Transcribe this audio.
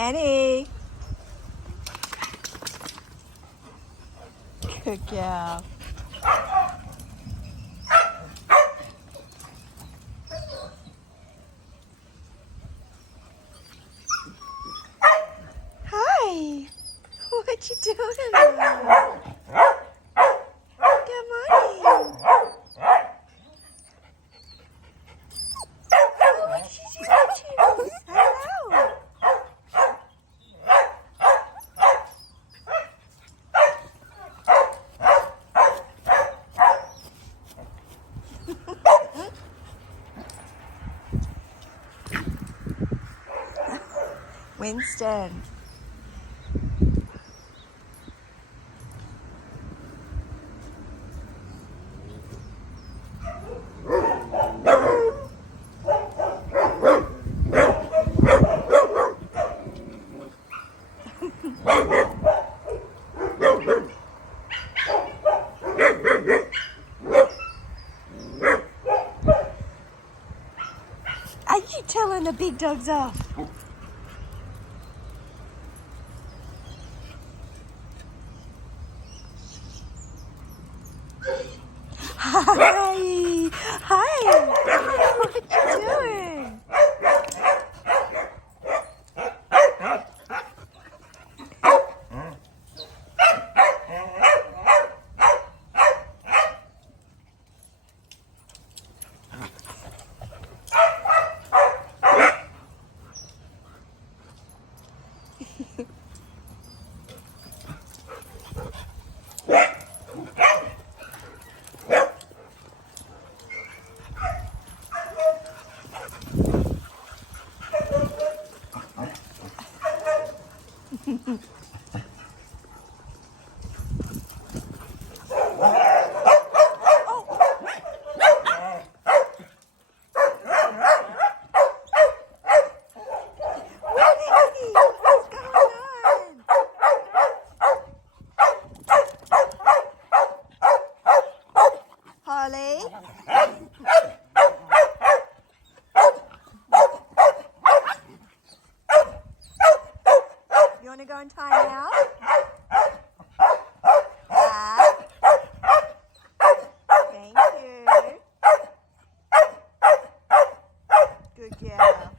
Annie. Good girl. Hi. What you doing? Good morning. Oh, what did you do? Hello. Winston. Are you telling the big dogs off? Hi! Hi! What you doing? Holly? You want to go and time out? Thank you. Good girl.